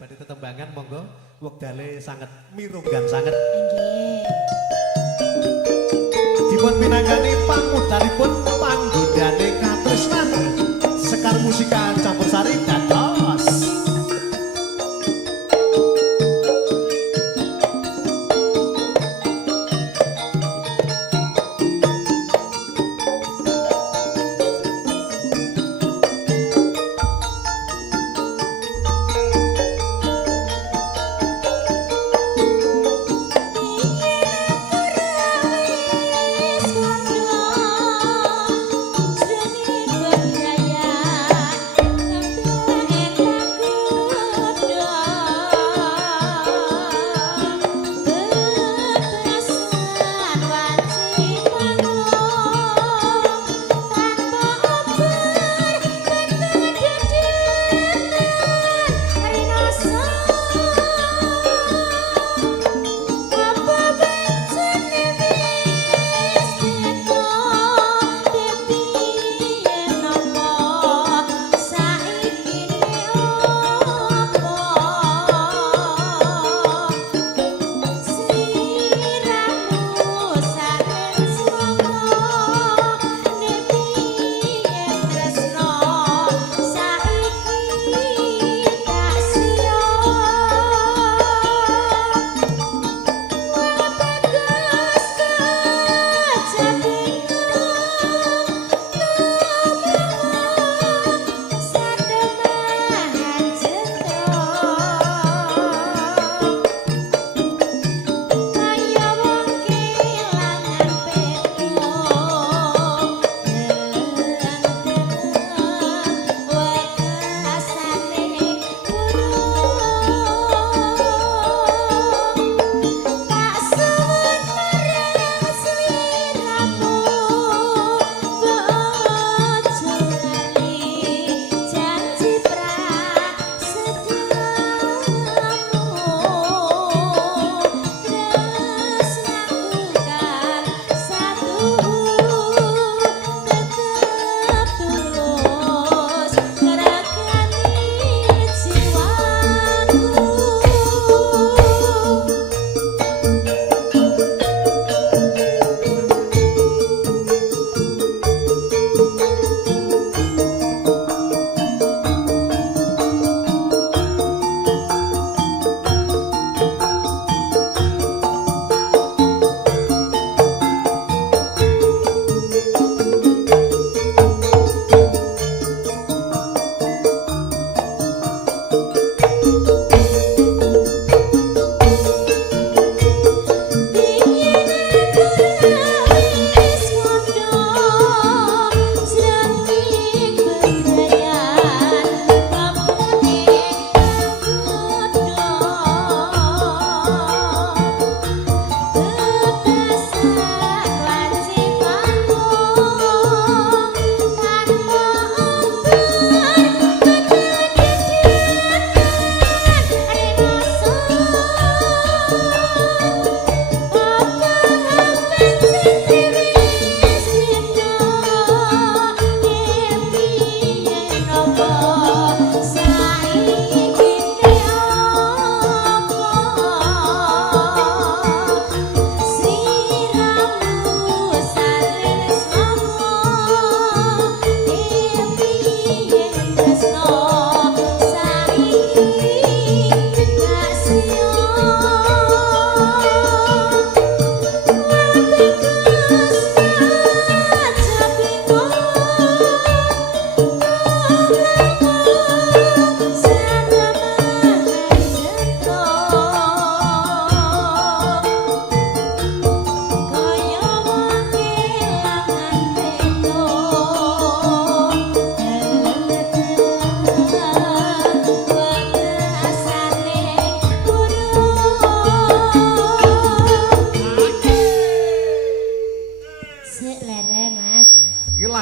badhe tetembangan monggo wektale sanget mirunggan sanget. Nggih. Dipun pinanggani pangudharipun panggodane katresnan Sekar Musika Campursari dados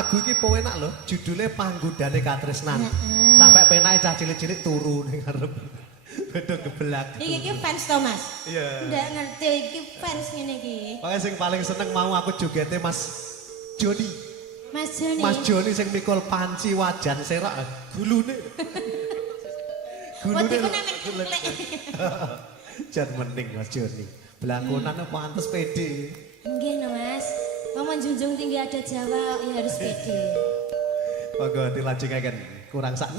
lagu iki po enak lho, judulnya Panggodane Katresnan. Sampai penake cah cilik-cilik turu ning ngarep. Bedo gebelak. Iki fans to, Mas? Iya. Ndak ngerti iki fans ngene iki. Pokoke sing paling seneng mau aku jogete Mas Joni. Mas Joni. Mas Joni sing mikul panci wajan serak gulune. Wedi ku nemen kuklek. Jan mending Mas Joni. Belakonan pantes pede. Nggih no Mas. Mau menjunjung tinggi adat Jawa ya harus pede. Monggo dilanjutkan kurang sak